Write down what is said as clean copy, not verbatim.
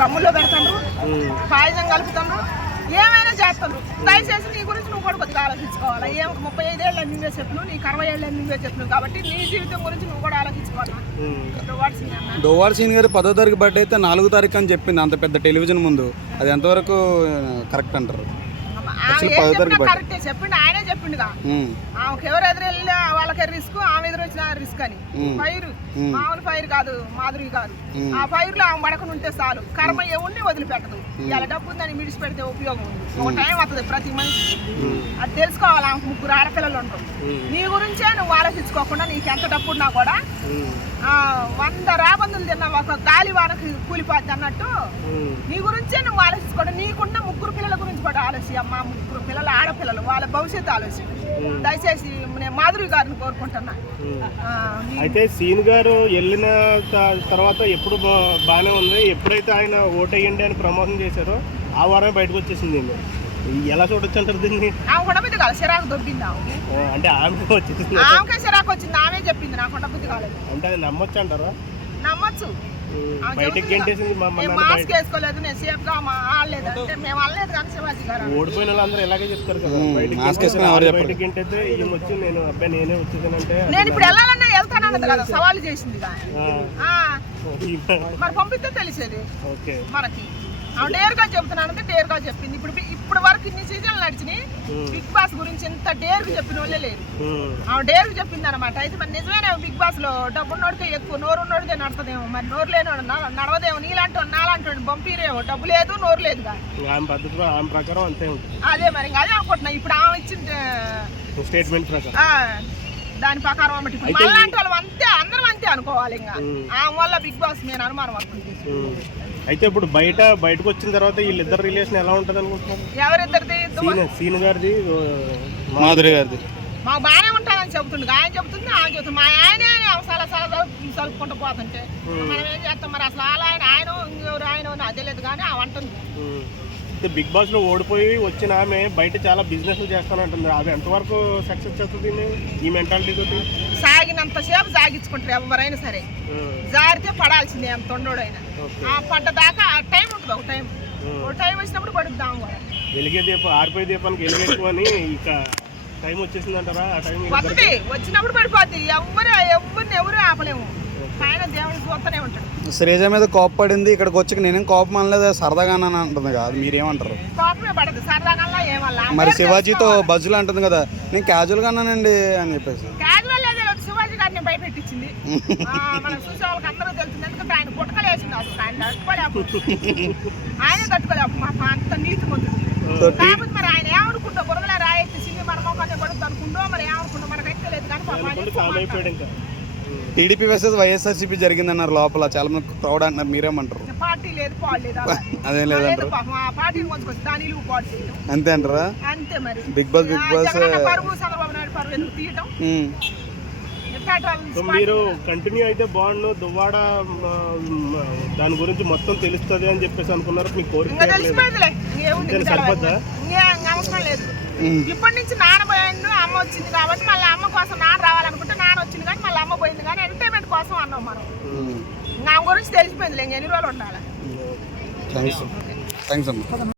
రమ్ముల్లో పెడతాను, పాయసం కలుపుతాను, ఏమైనా చేస్తాను. దయచేసి నీ గురించి నువ్వు కూడా కొద్దిగా ఆలోచించుకోవాలి. 35 ఏళ్ళు నువ్వే చెప్పను, నీకు 60 ఏళ్ళు నువ్వే చెప్పను, కాబట్టి నీ జీవితం గురించి నువ్వు కూడా ఆలోచించుకోవాలి. డోవార్ సీన్ గారు 10వ తారీఖు బర్త్డే అయితే 4వ తారీఖు అని చెప్పింది అంత పెద్ద టెలివిజన్ ముందు. అది ఎంతవరకు కరెక్ట్ అంటారు? కరెక్టే చెప్పిండు, ఆయనే చెప్పిండుగా. ఆమెకు ఎవరు ఎదురెళ్ళినా వాళ్ళకి రిస్క్, ఆమె ఎదురు వచ్చిన రిస్క్ అని. ఫైర్ మామూలు ఫైర్ కాదు, మాధురి కాదు. ఆ ఫైర్ లో ఆమె మడకను ఉంటే చాలు, కర్మ ఎవరిని వదిలిపెట్టదు. ఇలా డబ్బు ఉందని మిడిచి పెడితే ఉపయోగం ఉంది. ఒక టైం వస్తుంది ప్రతి మనిషి, అది తెలుసుకోవాలి. ఆమెకు 3 ఆడపిల్లలు ఉంటారు. నీ గురించే నువ్వు ఆలోచించుకోకుండా నీకు ఎంత డబ్బు ఉన్నా కూడా 100 రాబందులు తిన్నా ఒక గాలి వానకి కూలిపోద్ది అన్నట్టు నీ గురించే నువ్వు ఆలోచించుకోవడం. నీకున్న 3 పిల్లల గురించి కూడా ఆలోచి అమ్మ. 3 పిల్లలు ఆడపిల్లలు, వాళ్ళ భవిష్యత్తు ఆలోచి. దయచేసి నేను మాధురి గారిని కోరుకుంటున్నా. అయితే సీన్ గారు వెళ్ళిన తర్వాత ఎప్పుడు బాగానే ఉంది. ఎప్పుడైతే ఆయన ఓటేయండి అని ప్రమోషన్ చేశారో ఆ వారమే బయటకు వచ్చేసింది. ఎలా చూడొచ్చు అంటారు దీన్ని? ఆమె కూడా బుద్ధి కాలేదు, చిరాకు దొబ్బింది ఆమె. అంటే ఆమె వచ్చేసింది, ఆమెకే చిరాకు వచ్చింది. ఆమె చెప్పింది నాకు కొండ బుద్ధి కాలేదు. అంటే అది నమ్మొచ్చు అంటారా? నమ్మచ్చు. మాస్క్ వేసుకోలేదు, నేను సేఫ్ గా ఆడలేదు అంటే మేము ఆడలేదు కానీ శివాజీ గారు. ఓడిపోయిన వాళ్ళందరూ ఇలాగే చెప్తారు కదా, బయటకి ఏంటైతే ఈయన వచ్చి నేను అబ్బాయి నేనే వచ్చేసానంటే నేను ఇప్పుడు వెళ్ళాలన్నా వెళ్తానన్నది కదా, సవాళ్ళు చేసింది. మరి పంపిస్తే తెలిసేది మనకి. ఆమె డేర్గా చెప్తున్నానంటే డేర్గా చెప్పింది. ఇప్పుడు వరకు ఇన్ని సీజన్లు నడిచినాయి, బిగ్ బాస్ గురించి ఇంత డేర్గా చెప్పిన వాళ్ళే లేరు. ఆమె డేర్గా చెప్పింది అనమాట. అయితే మరి నిజమేనా బిగ్ బాస్ లో డబ్బున్నోడికే ఎక్కువ, నోరున్నోడితే నడుతుందేమో, మరి నోరు లేనోడు నడవదేమో. నీలాంటి నాలాంటి పంపిరేమో, డబ్బు లేదు నోరు లేదు. అదే మరి అదే అనుకుంటున్నా. ఇప్పుడు ఆమె ఇచ్చిన స్టేట్మెంట్ ప్రకారం దాని ప్రకారం అన్నమాట. ఇప్పుడు అలాంటి వాళ్ళు అంతే, అందరం అంతే అనుకోవాలి. ఇంకా ఆమె వల్ల బిగ్ బాస్ నేను అనుమానం వస్తుంది. అయితే ఇప్పుడు బయటకు వచ్చిన తర్వాత వీళ్ళిద్దరు రిలేషన్ ఎలా ఉంటుంది అనుకుంటున్నారు? ఎవరిద్దరిది? సీన్ గారిది, మాధురి గారిది. మాకు బాగానే ఉంటానని చెబుతుండే. ఆయన చెబుతుంది, ఆమె చెబుతుంది. మా ఆయనే సలుపుకుంటూ పోతుంటే మనం ఏం చేస్తాం మరి? అసలు ఆయన ఇంకెవరు ఆయన నాకు తెలియదు కానీ ఆమె అంటుంది. బిగ్ బాస్ లో ఓడిపోయి వచ్చిన ఆమె బయట చాలా బిజినెస్ చేస్తానంటుంది. అవి ఎంతవరకు సక్సెస్ చేస్తుంది ఈ మెంటాలిటీ తోటి? సాగినంత సేపు సాగించుకుంటారు ఎవరైనా సరే. జారితే పడాల్సిందే ఎంత తొండోడైనా. ఆ పడ్డదాకా ఆ టైం ఉంటుంది. ఒక టైం వచ్చినప్పుడు పడుద్దాం. వెలిగే దీపం ఆరిపోయే దీపానికి వెలిగేఎక్కువ అని ఇక టైం వచ్చేసింది అంటారా? ఆ టైం వచ్చినప్పుడు పడిపోద్ది. ఎవరు ఆపలేము. ఆయన దేవుడు చూస్తూనే ఉంటాడు. శ్రీజ మీద కోప పడింది, ఇక్కడికి వచ్చి నేనేం కోపం అనలేదు, సరదాగా అంటుంది కదా, మీరేమంటారు? కోపమే పడదు, సరదాగా ఏమన్నా. మరి శివాజీతో బజ్జులు అంటుంది కదా, నేను క్యాజువల్ గా అన్నానండి అని చెప్పేసి. క్యాజువల్ లేదు, శివాజీ గారిని భయపెట్టించింది. మనం చూసే వాళ్ళకి అందరూ తెలుస్తుంది. ఎందుకంటే ఆయన పుట్టకలేసింది. అసలు ఆయన తట్టుకోలేపు మా అంత నీతి ముందు. కాకపోతే మరి ఆయన ఏమనుకుంటా, బురదలే రాయేసి సిన్ని మన మొక్కనే పడుతుంది అనుకుంటో మరి ఏమనుకుంటా మనకైతే తెలియదు. కానీ టీడీపీ వర్సెస్ వైఎస్ఆర్సీపీ జరిగిందన్నారు లోపల, చాలా మంది క్రౌడ్ అంటున్నారు, మీరేమంటారు? పార్టీ లేదు, పాడు లేదు, అదేం లేదంటారు. అంతే అంటారా? అంతే మరి. బిగ్ బాస్ చంద్రబాబు నాయుడు పరువు ఎందుకు తీయటం? మీరు కంటిన్యూ అయితే బాగుండు, దువ్వాడ దాని గురించి మొత్తం తెలుస్తుంది అని చెప్పేసి అనుకున్నారు. మీకు కోరిక సరిపోద్దా? అవసరం లేదు. ఇప్పటి నుంచి నాన్న పోయిండు, అమ్మ వచ్చింది కాబట్టి మళ్ళీ అమ్మ కోసం నాన్న రావాలనుకుంటే నాన్న వచ్చింది కానీ మళ్ళీ అమ్మ పోయింది కానీ ఎంటర్టైన్మెంట్ కోసం అన్నాం మనం. నా గురించి తెలిసిపోయింది. ఎన్ని రోజులు ఉండాలి. థ్యాంక్స్ అమ్మా.